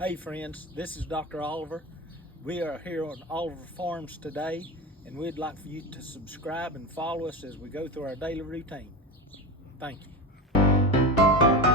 Hey friends, this is Dr. Oliver. We are here on Oliver Farms today, and we'd like for you to subscribe and follow us as we go through our daily routine. Thank you.